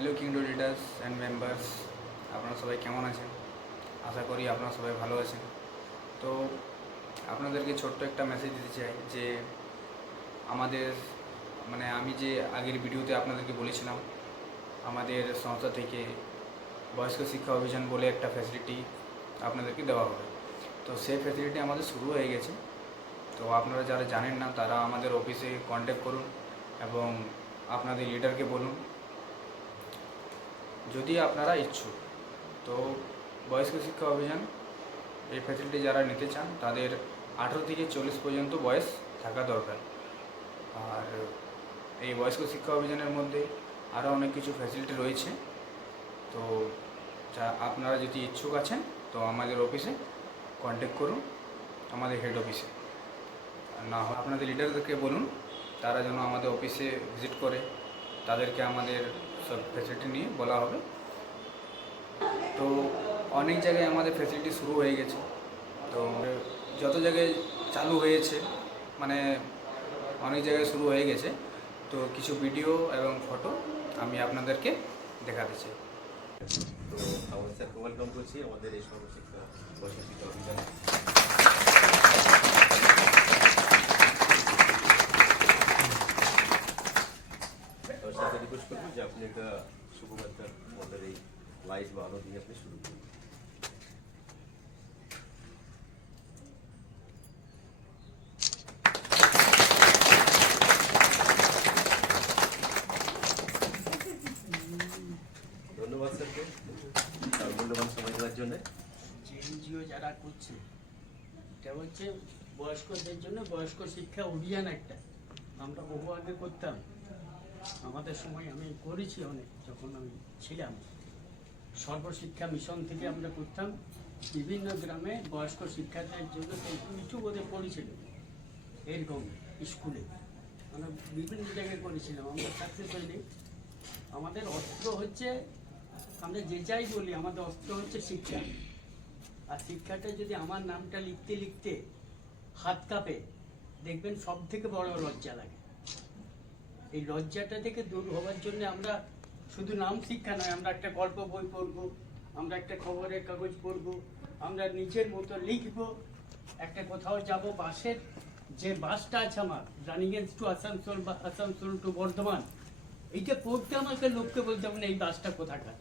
Hello কিংডো leaders and members, আপনারা সবাই কেমন আছেন? আশা করি আপনারা সবাই ভালো আছেন। তো আপনাদেরকে ছোট্ট একটা মেসেজ দিতে চাই যে আমাদের আমি যে আগের ভিডিওতে আপনাদেরকে বলেছিলাম আমাদের সংস্থা থেকে বয়স্ক শিক্ষা অভিযান বলে একটা ফ্যাসিলিটি আপনাদেরকে দেওয়া হবে। তো সেই ফ্যাসিলিটি আমাদের শুরু হয়ে গেছে। তো আপনারা যারা জানেন না তারা আমাদের অফিসে কন্ট্যাক্ট করুন এবং আপনাদের লিডারকে বলুন যদি আপনারা ইচ্ছুক। তো বয়স্ক শিক্ষা অভিযান এই ফ্যাসিলিটি যারা নিতে চান তাদের 18 থেকে 40 পর্যন্ত বয়স থাকা দরকার। আর এই বয়স্ক শিক্ষা অভিযানের মধ্যে আরও অনেক কিছু ফ্যাসিলিটি রয়েছে। তো যা আপনারা যদি ইচ্ছুক আছেন তো আমাদের অফিসে কন্ট্যাক্ট করুন, আমাদের হেড অফিসে। না হয় আপনাদের লিডারদেরকে বলুন তারা যেন আমাদের অফিসে ভিজিট করে, তাদেরকে আমাদের সব ফ্যাসিলিটি নিয়ে বলা হবে। তো অনেক জায়গায় আমাদের ফ্যাসিলিটি শুরু হয়ে গেছে। তো যত জায়গায় চালু হয়েছে অনেক জায়গায় শুরু হয়ে গেছে। তো কিছু ভিডিও এবং ফটো আমি আপনাদেরকে দেখাতে চাই। তো আমাদের স্যারকে ওয়েলকাম করছি আমাদের এই সর্বশিক্ষা বয়স্ক শিক্ষা অভিযানে। স্যারকে রিকোয়েস্ট করবো যে আপনি একটা শুভবার্তা আমাদের এই লাইট বা আলো দিয়ে আপনি শুরু করুন। ধন্যবাদ স্যারকে তার মূল্যবান সময় দেওয়ার জন্য। যে এনজিও যারা করছে এটা হচ্ছে বয়স্কদের জন্য বয়স্ক শিক্ষা অভিযান একটা। আমরা বহু আগে করতাম, আমাদের সময় আমি করেছি অনেক, যখন আমি ছিলাম সর্বশিক্ষা মিশন থেকে আমরা করতাম বিভিন্ন গ্রামে বয়স্ক শিক্ষার্থীদের জন্য কিছু বোধে পড়েছিল এরকম স্কুলে, বিভিন্ন জায়গায় করেছিলাম, আমরা সাকসেস হইনি। আমাদের অস্ত্র হচ্ছে, আমরা যে যাই বলি আমাদের অস্ত্র হচ্ছে শিক্ষা। আর শিক্ষাটা যদি আমার নামটা লিখতে লিখতে হাত কাঁপে, দেখবেন সব থেকে বড় লজ্জা লাগে। এই লজ্জাটা থেকে দূর হওয়ার জন্য আমরা শুধু নাম শিক্ষা নয়, আমরা একটা গল্প বই পড়বো, আমরা একটা খবরের কাগজ পড়বো, আমরা নিজের মতো লিখবো, একটা কোথাও যাব, বাসের যে বাসটা আছে আমার রানিগঞ্জ টু আসানসোল বা আসানসোল টু বর্ধমান, এইটা পড়তে আমাকে লোককে বলতে হবে না এই বাসটা কোথাকার।